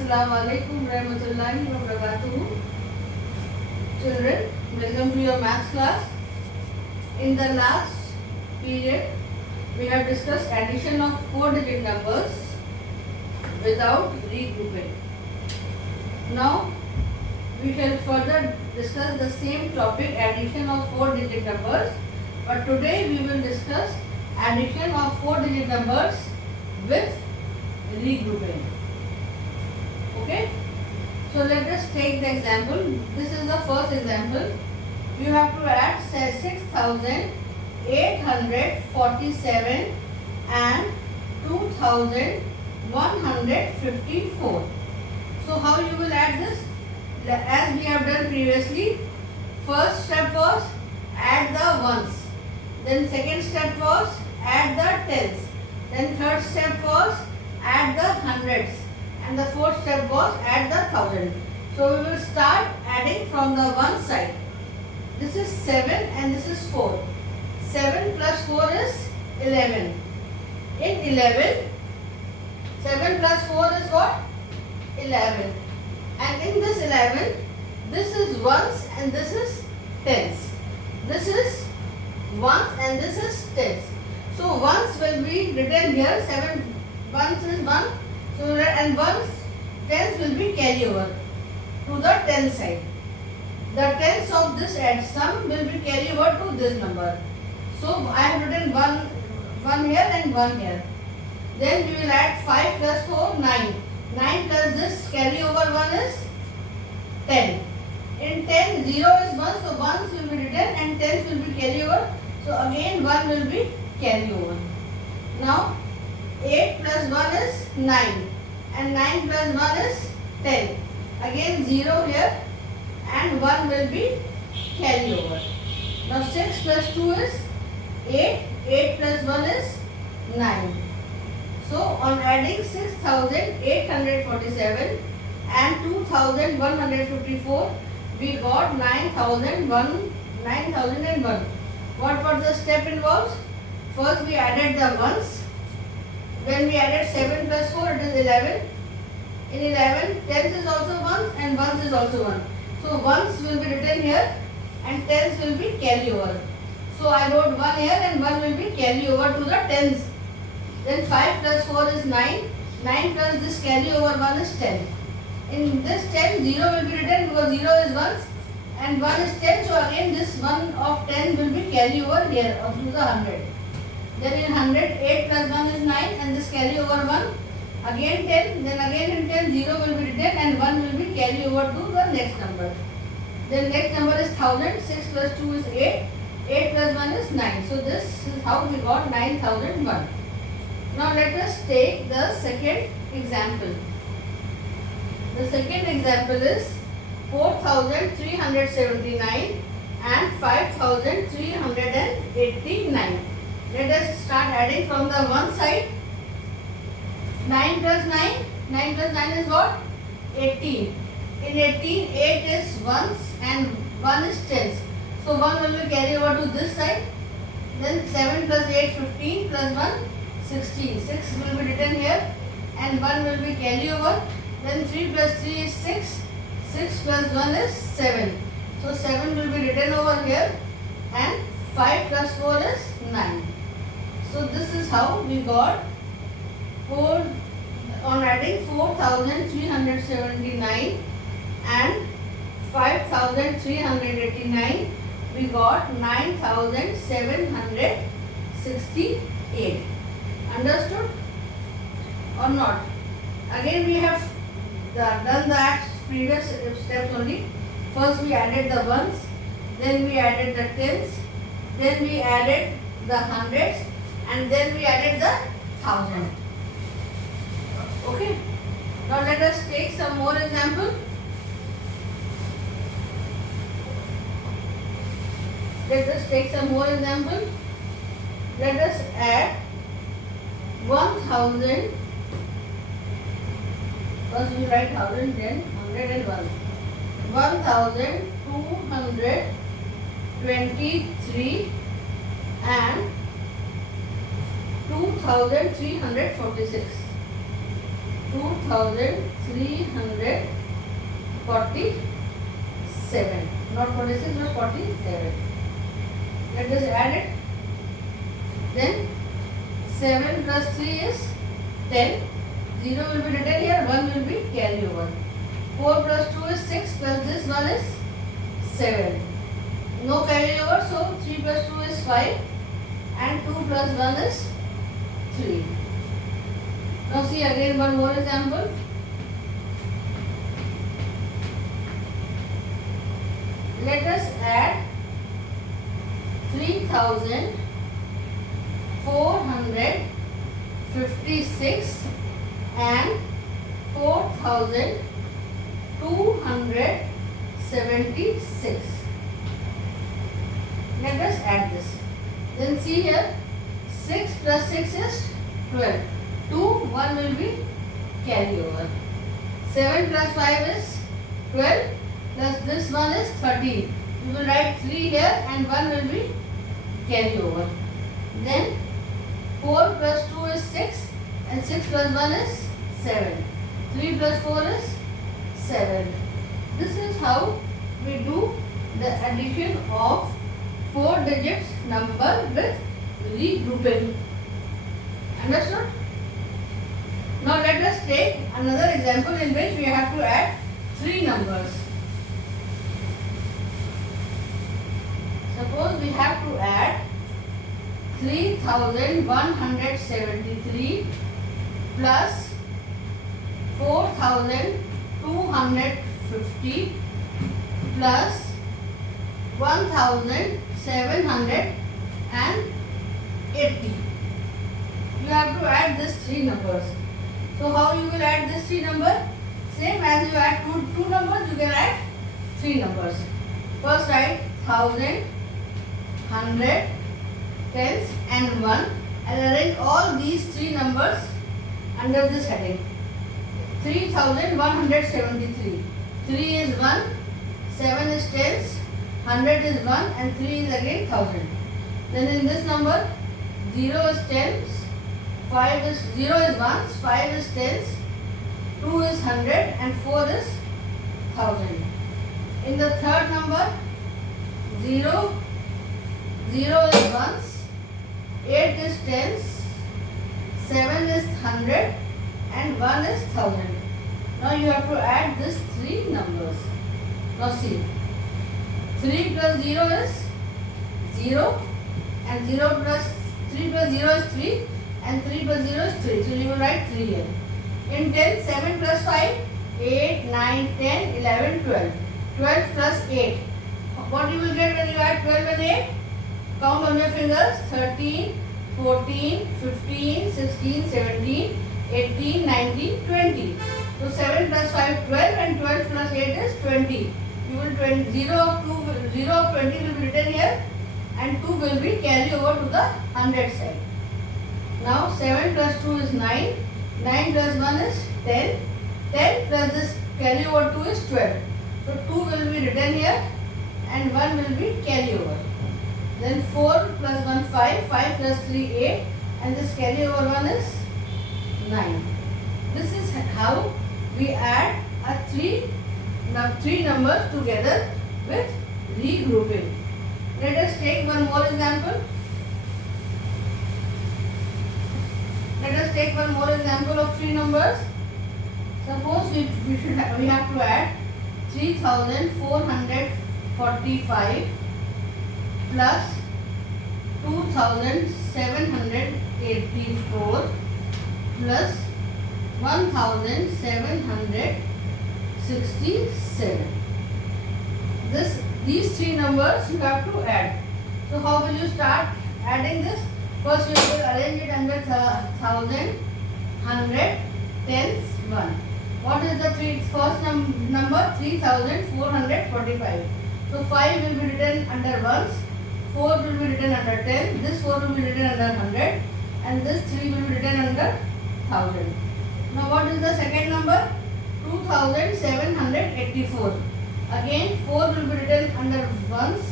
Assalamu alaikum warahmatullahi wabarakatuh. Children, welcome to your maths class. In the last period, we have discussed addition of 4-digit numbers without regrouping. Now, we shall further discuss the same topic, addition of 4-digit numbers. But today we will discuss addition of 4-digit numbers with regrouping. Okay, so let us take the example. This is the first example. You have to add 6,847 and 2,154. So how you will add this? As we have done previously, first step was add the ones, then second step was add the tens, then third step was add the hundreds, and the fourth step was add the thousand. So we will start adding from the one side. This is 7 and this is 4. 7 plus 4 is 11. In 11, 7 plus 4 is what? 11. And in this 11, this is ones and this is tens. This is ones and this is tens. So ones will be written here. 7 ones is 1. So and ones tens will be carry over to the tens side. The tens of this add sum will be carry over to this number. So I have written one here and one here. Then we will add 5 plus 4, 9. 9 plus this carry over 1 is 10. In 10, 0 is 1, so 1s will be written and 10s will be carry over. So again 1 will be carry over. Now 8 plus 1 is 9 and 9 plus 1 is 10. Again 0 here and 1 will be carry over. Now 6 plus 2 is 8. 8 plus 1 is 9. So on adding 6,847 and 2,154, we got 9,001. What was the step involved? First we added the ones. When we added 7 plus 4, it is 11. In 11, tens is also 1 and ones is also 1. So ones will be written here and tens will be carry over. So I wrote 1 here and 1 will be carry over to the tens. Then 5 plus 4 is 9. 9 plus this carry over 1 is 10. In this 10, 0 will be written because 0 is 1 and 1 is 10. So again this 1 of 10 will be carry over here up to the 100. Then in 100, 8 plus 1 is 9 and this carry over 1. Again 10, then again in 10, 0 will be written and 1 will be carry over to the next number. Then next number is 1000, 6 plus 2 is 8, 8 plus 1 is 9. So this is how we got 9001. Now let us take the second example. The second example is 4379 and 5389. Let us start adding from the one side. 9 plus 9. 9 plus 9 is what? 18. In 18, 8 is ones and 1 is tens. So 1 will be carry over to this side. Then 7 plus 8, 15 plus 1, 16. 6 will be written here and 1 will be carry over. Then 3 plus 3 is 6. 6 plus 1 is 7. So 7 will be written over here and 5 plus 4 is 9. So this is how we got 4 on adding 4379 and 5389, we got 9768. Understood or not? Again we have done that previous steps only. First we added the ones, then we added the tens, then we added the hundreds, and then we added the thousand. Okay. Now let us take some more example. Let us take some more example. Let us add 1000. First we write 1000, then 100 and 1. 1223 and 2346. 2347. Not 46 but 47. Let us add it. Then 7 plus 3 is 10. 0 will be written here, 1 will be carry over. 4 plus 2 is 6 plus this one is 7. No carry over, so 3 plus 2 is 5 and 2 plus 1 is 3. Now see again one more example. Let us add 3456 and 4276. Let us add this. Then see here, 6 plus 6 is 12. 2, 1 will be carry over. 7 plus 5 is 12 plus this one is 13. You will write 3 here and 1 will be carry over. Then 4 plus 2 is 6 and 6 plus 1 is 7. 3 plus 4 is 7. This is how we do the addition of 4 digits number with regrouping. Understood? Now let us take another example in which we have to add 3 numbers. Suppose we have to add 3173 plus 4250 plus 1780. You have to add these 3 numbers. So how you will add this 3 number? Same as you add two numbers, you can add 3 numbers. First write 1000, 100, tens and 1 and arrange all these 3 numbers under this heading. 3173. 3 is 1, 7 is tens, 100 is 1 and 3 is again 1000. Then in this number 0 is tens, 0 is ones, 5 is tens, 2 is 100 and 4 is 1000. In the third number 0 is ones, 8 is tens, 7 is 100 and 1 is 1000. Now you have to add these 3 numbers. Now see, 3 plus 0 is 0 and 3 plus 0 is 3 and 3 plus 0 is 3. So you will write 3 here. In 10, 7 plus 5, 8, 9, 10, 11, 12. 12 plus 8. What you will get when you add 12 and 8? Count on your fingers. 13, 14, 15, 16, 17, 18, 19, 20. So 7 plus 5, 12 and 12 plus 8 is 20. You will 0 of 20 will be written here and 2 will be carried over to the 100 side. Now 7 plus 2 is 9, 9 plus 1 is 10, 10 plus this carry over 2 is 12. So 2 will be written here and 1 will be carry over. Then 4 plus 1 5, 5 plus 3 8 and this carry over 1 is 9. This is how we add a 3 numbers together with regrouping. Let us take one more example. Let us take one more example of 3 numbers. Suppose we have to add 3445 plus 2784 plus 1767. These 3 numbers you have to add. So how will you start adding this? First you will arrange it under 1000, 100, tens, 1. What is the first number? 3445. So 5 will be written under ones, 4 will be written under 10, this 4 will be written under 100 and this 3 will be written under 1000. Now what is the second number? 2784. Again 4 will be written under ones,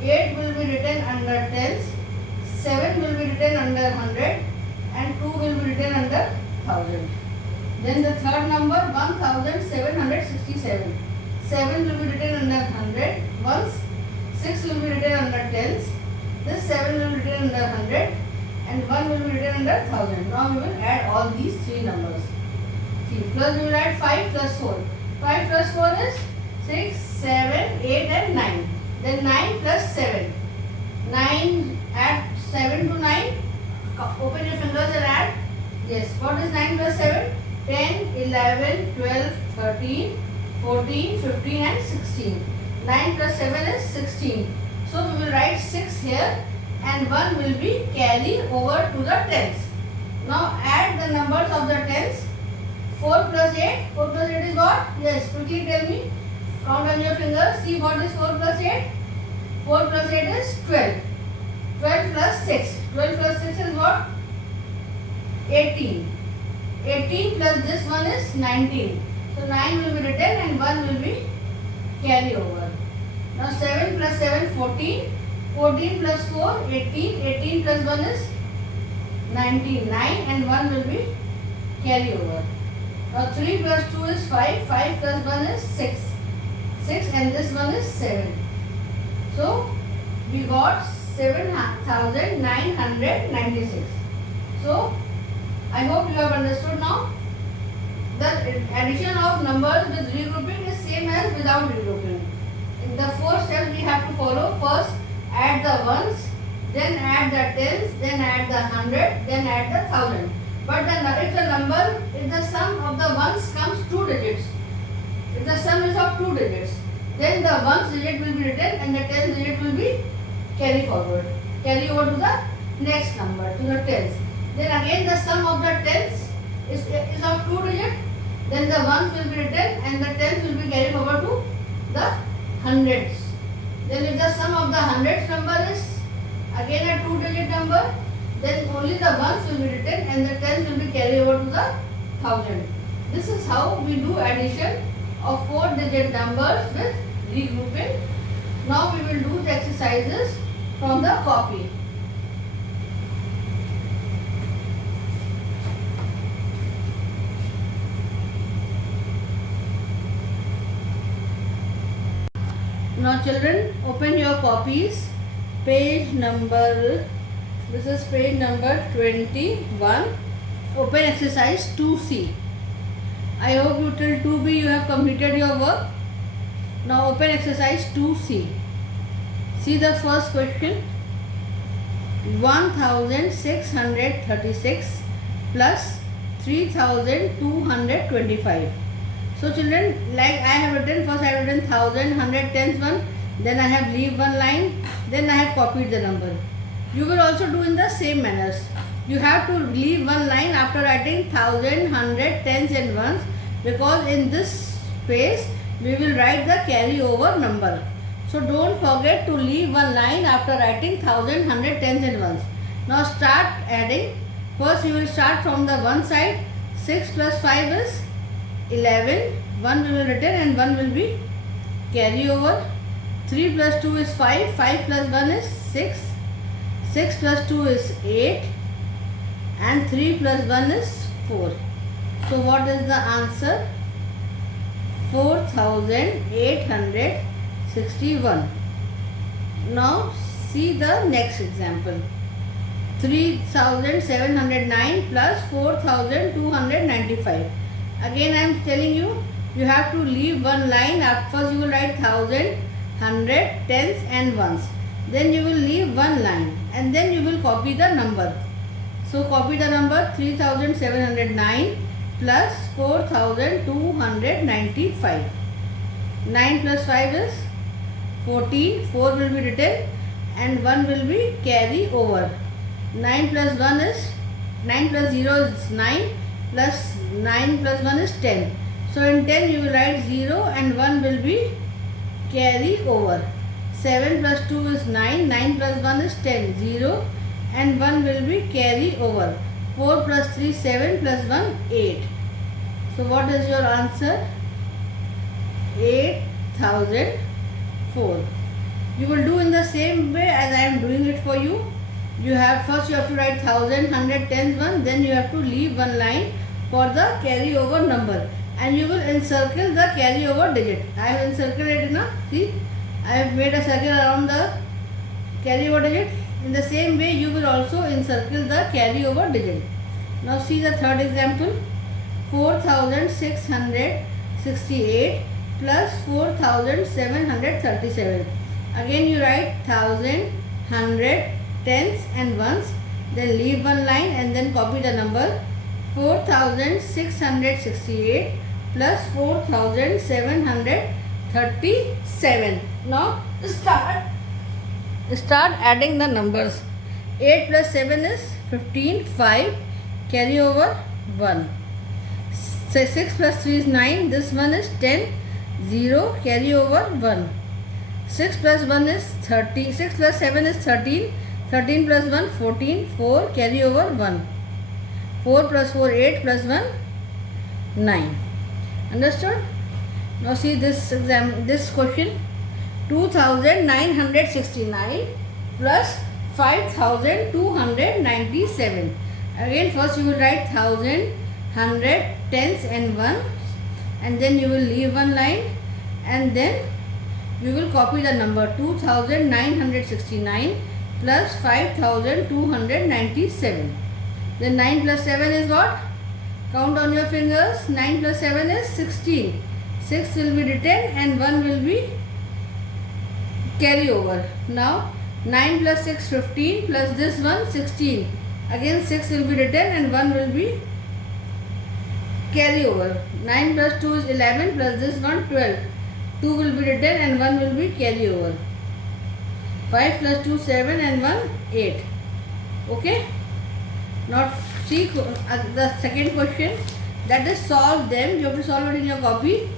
8 will be written under tens, 7 will be written under 100 and 2 will be written under 1000. Then the third number 1767. 7 will be written under 100 ones, 6 will be written under tens, this 7 will be written under 100 and 1 will be written under 1000. Now we will add all these three numbers. See, plus we will add 5 plus 4. 5 plus 4 is 6, 7, 8 and 9. Then 9 plus 7. 9, add 7 to 9. Open your fingers and add. Yes, what is 9 plus 7? 10, 11, 12, 13, 14, 15 and 16. 9 plus 7 is 16. So we will write 6 here and 1 will be carried over to the tens. Now add the numbers of the tens. 4 plus 8. 4 plus 8 is what? Yes, quickly tell me. Count on your fingers. See what is 4 plus 8? 4 plus 8 is 12. 12 plus 6. 12 plus 6 is what? 18. 18 plus this one is 19. So 9 will be written and 1 will be carried over. Now 7 plus 7, 14. 14 plus 4, 18. 18 plus 1 is 19. 9 and 1 will be carried over. Now 3 plus 2 is 5. 5 plus 1 is 6. 6 and this one is 7. So we got 7,996. So I hope you have understood now. The addition of numbers with regrouping is same as without regrouping. In the 4 steps we have to follow. First add the ones, then add the tens, then add the 100, then add the 1000. But if the number, if the sum of the ones comes 2 digits, if the sum is of 2 digits, then the ones digit will be written and the tens digit will be carry forward, carry over to the next number, to the tens. Then again the sum of the tens is of 2 digits, then the ones will be written and the tens will be carried over to the hundreds. Then if the sum of the hundreds number is again a 2 digit number, then only the ones will be written and the tens will be carried over to the thousand. This is how we do addition of 4 digit numbers with regrouping. Now we will do the exercises from the copy. Now children, open your copies. Page number, this is page number 21. Open exercise 2C. I hope you till 2B you have completed your work. Now open exercise 2C. See the first question. 1636 plus 3225. So children, like I have written, first I have written 1000, 100, tens one, then I have leave one line, then I have copied the number. You will also do in the same manners. You have to leave one line after writing 1000, 100, tens and ones, because in this space we will write the carry over number. So don't forget to leave one line after writing 1000, 100, tens and ones. Now start adding. First you will start from the one side. 6 plus 5 is 11. 1 will be written and 1 will be carry over. 3 plus 2 is 5. 5 plus 1 is 6. 6 plus 2 is 8. And 3 plus 1 is 4. So what is the answer? 4861. Now see the next example. 3709 plus 4295. Again I am telling you, you have to leave one line. First you will write 1000, 100, tens and ones. Then you will leave one line and then you will copy the number. So copy the number 3709 plus 4295. 9 plus 5 is 14. 4 will be written and 1 will be carry over. 9 plus 1 is 9 plus 0 is 9 plus 9 plus 1 is 10. So in 10 you will write 0 and 1 will be carry over. 7 plus 2 is 9. 9 plus 1 is 10. 0 and 1 will be carry over. 4 plus 3 7 plus 1 8. So what is your answer? 8004. You will do in the same way as I am doing it for you. You have to write 1000, 100, tens one, then you have to leave one line for the carryover number, and you will encircle the carryover digit. I have encircled it now. See, I have made a circle around the carryover digit. In the same way, you will also encircle the carryover digit. Now see the third example. 4668 plus 4737. Again you write 1000, 100, tens and ones. Then leave one line and then copy the number. 4668 plus 4737. Now start adding the numbers. 8 plus 7 is 15, 5, carry over 1. 6 plus 3 is 9, this one is 10, 0, carry over 1. 6 plus 1 is 30, 6 plus 7 is 13, 13 plus 1, 14, 4, carry over 1. 4 plus 4, 8 plus 1, 9. Understood? Now see this question. 2969 plus 5297. Again first you will write 1000, 100, tens and ones, and then you will leave one line and then you will copy the number. 2969 plus 5297. Then 9 plus 7 is what? Count on your fingers. 9 plus 7 is 16. 6 will be written and 1 will be carry over. Now 9 plus 6 15 plus this one 16. Again 6 will be written and 1 will be carry over. 9 plus 2 is 11 plus this one 12. 2 will be written and 1 will be carry over. 5 plus 2 7 and 1 8. Okay. Now see the second question, that is solve them. You have to solve it in your copy.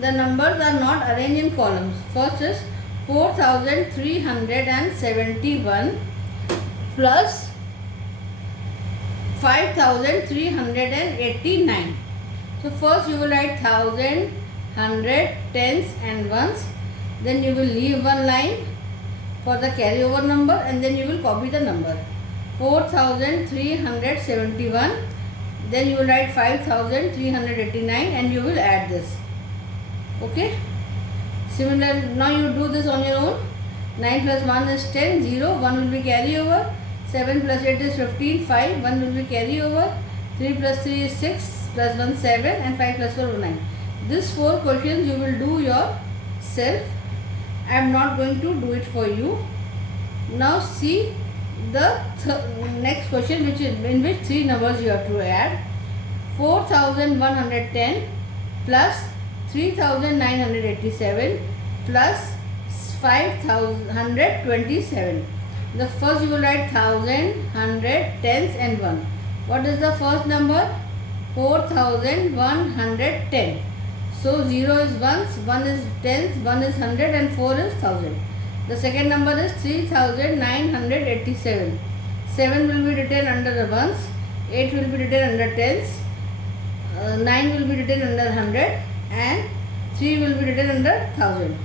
The numbers are not arranged in columns. First is 4371 plus 5389. So first you will write 1000, 100, tens and ones. Then you will leave one line for the carryover number and then you will copy the number. 4371. Then you will write 5389 and you will add this. Okay. Similar, now you do this on your own. 9 plus 1 is 10, 0, 1 will be carry over. 7 plus 8 is 15, 5, 1 will be carry over. 3 plus 3 is 6, plus 1 7 and 5 plus 4 9. These 4 questions you will do yourself. I am not going to do it for you. Now see the next question, which is in which 3 numbers you have to add. 4110 plus 3987 plus 5127. The first you will write 1000, 100, tens and 1. What is the first number? 4110. So 0 is ones, 1 is tens, 1 is 100 and 4 is 1000. The second number is 3987. 7 will be written under the ones, 8 will be written under tens, 9 will be written under 100 and 3 will be written under 1000.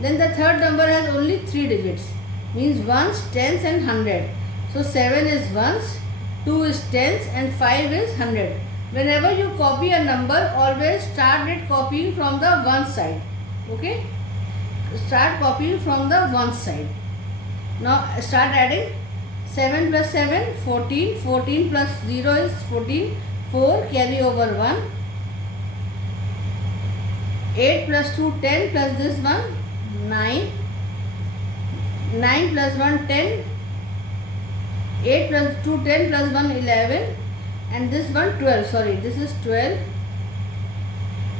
Then the third number has only 3 digits, means ones, tens and 100. So 7 is ones, 2 is tens and 5 is 100. Whenever you copy a number, always start it copying from the one side. Okay? Start copying from the one side. Now start adding. 7 plus 7, 14. 14 plus 0 is 14. 4, carry over 1. 8 plus 2, 10 plus this one, 9. 9 plus 1, 10. 8 plus 2, 10 plus 1, 11. And this one, 12. Sorry, this is 12.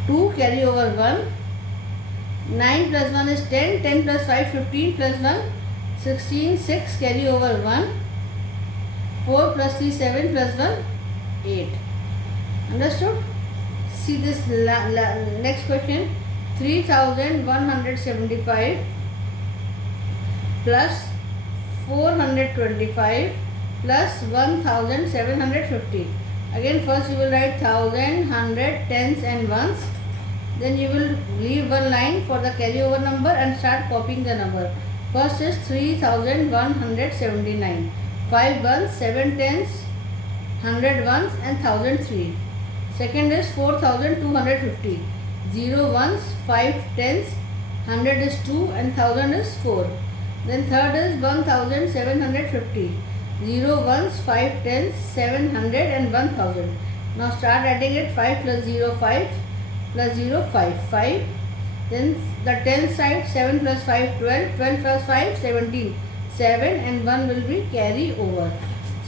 2, carry over 1. 9 plus 1 is 10. 10 plus 5, 15 plus 1, 16. 6, carry over 1. 4 plus 3, 7 plus 1, 8. Understood? See this next question. 3175 plus 425 plus 1750. Again first you will write 1000, 100, tens and ones. Then you will leave one line for the carryover number and start copying the number. First is 3179. 5 ones, 7 tens, 100 ones and 1003. Second is 4250. 0 ones, 5 tens, 100 is 2 and 1000 is 4. Then third is 1750. 0 ones, 5 tens, 700 and 1000. Now start adding it. 5 plus 0, 5 plus 0, 5. 5. Then the 10th side, 7 plus 5, 12. 12 plus 5, 17. 7 and 1 will be carry over.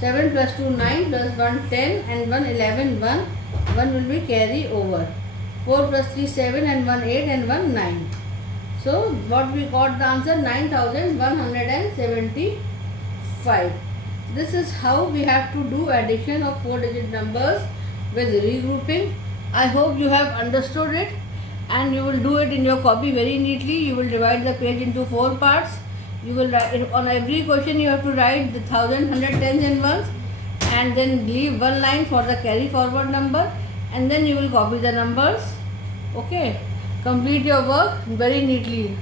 7 plus 2, 9 plus 1, 10 and 1, 11, 1. 1 will be carry over. 4 plus 3, 7 and 1, 8 and 1, 9. So what we got the answer, 9175. This is how we have to do addition of 4-digit numbers with regrouping. I hope you have understood it and you will do it in your copy very neatly. You will divide the page into 4 parts. You will write on every question you have to write the 1000, 100, tens and ones and then leave one line for the carry forward number and then you will copy the numbers. Okay, complete your work very neatly.